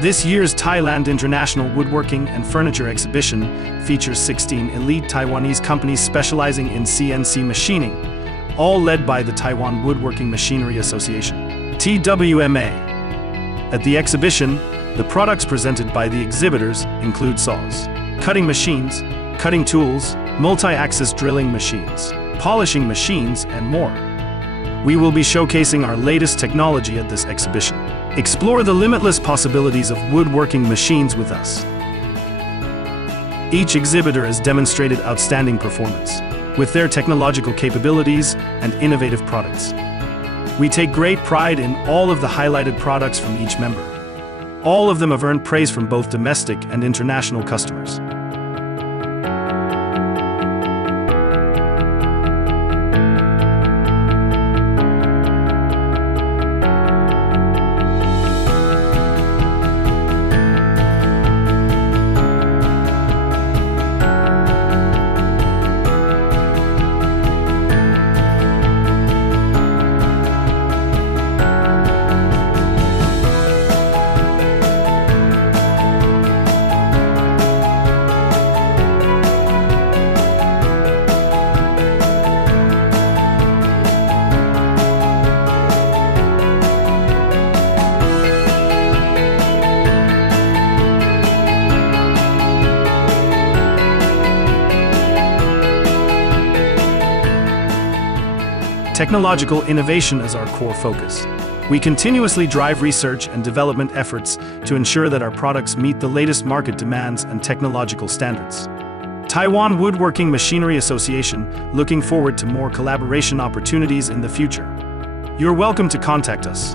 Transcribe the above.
This year's Thailand International Woodworking and Furniture Exhibition features 16 elite Taiwanese companies specializing in CNC machining, all led by the Taiwan Woodworking Machinery Association, TWMA. At the exhibition, the products presented by the exhibitors include saws, cutting machines, cutting tools, multi-axis drilling machines, polishing machines, and more. We will be showcasing our latest technology at this exhibition. Explore the limitless possibilities of woodworking machines with us. Each exhibitor has demonstrated outstanding performance with their technological capabilities and innovative products. We take great pride in all of the highlighted products from each member. All of them have earned praise from both domestic and international customers. Technological innovation is our core focus. We continuously drive research and development efforts to ensure that our products meet the latest market demands and technological standards. Taiwan Woodworking Machinery Association, looking forward to more collaboration opportunities in the future. You're welcome to contact us.